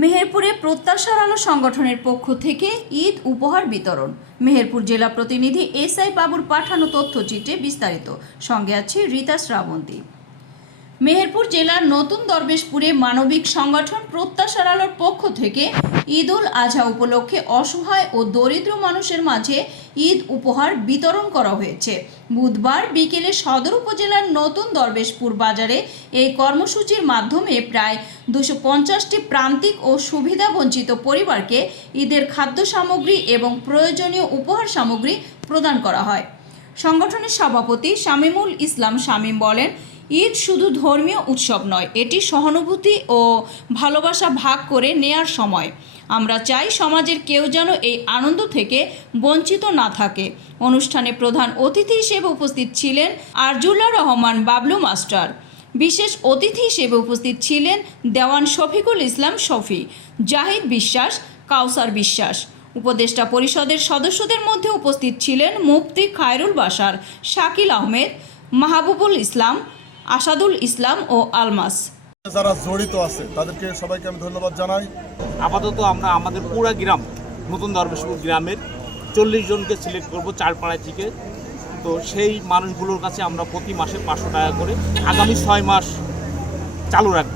মেহেরপুরে প্রত্যাশার আলো সংগঠনের পক্ষ থেকে ঈদ উপহার বিতরণ। মেহেরপুর জেলা প্রতিনিধি এসআই বাবুর পাঠানো তথ্যচিত্রে বিস্তারিত। সঙ্গে আছে রীতা শ্রাবন্তী। মেহেরপুর জেলার নতুন দরবেশপুরে মানবিক সংগঠন প্রত্যাশার আলোর পক্ষ থেকে ঈদ উল আজহা উপলক্ষে অসহায় ও দরিদ্র মানুষের মাঝে ঈদ উপহার বিতরণ করা হয়েছে। বুধবার বিকেলে সদর উপজেলার নতুন দরবেশপুর বাজারে এই কর্মসূচির মাধ্যমে প্রায় 250টি প্রান্তিক ও সুবিধাবঞ্চিত পরিবারকে ঈদের খাদ্য সামগ্রী এবং প্রয়োজনীয় উপহার সামগ্রী প্রদান করা হয়। সংগঠনের সভাপতি শামীমুল ইসলাম শামীম বলেন, ঈদ শুধু ধর্মীয় উৎসব নয়, এটি সহানুভূতি ও ভালোবাসা ভাগ করে নেয়ার সময়। আমরা চাই সমাজের কেউ যেন এই আনন্দ থেকে বঞ্চিত না থাকে। অনুষ্ঠানে প্রধান অতিথি হিসেবে উপস্থিত ছিলেন আরজুল্লাহ রহমান বাবলু মাস্টার। বিশেষ অতিথি হিসেবে উপস্থিত ছিলেন দেওয়ান শফিকুল ইসলাম শফি, জাহিদ বিশ্বাস, কাউসার বিশ্বাস। উপদেষ্টা পরিষদের সদস্যদের মধ্যে উপস্থিত ছিলেন মুফতি খায়রুল বাশার, শাকিল আহমেদ, মাহবুবুল ইসলাম, আসাদুল ইসলাম ও আলমাস। যারা জড়িত আছে তাদেরকে সবাইকে আমি ধন্যবাদ জানাই। আপাতত আমরা আমাদের পুরা গ্রাম নতুন দরবেশপুর গ্রামের 40 জনকে সিলেক্ট করব 4 পাড়ায় থেকে। তো সেই মানুষগুলোর কাছে আমরা প্রতি মাসে 500 টাকা করে আগামী 6 মাস চালু রাখব।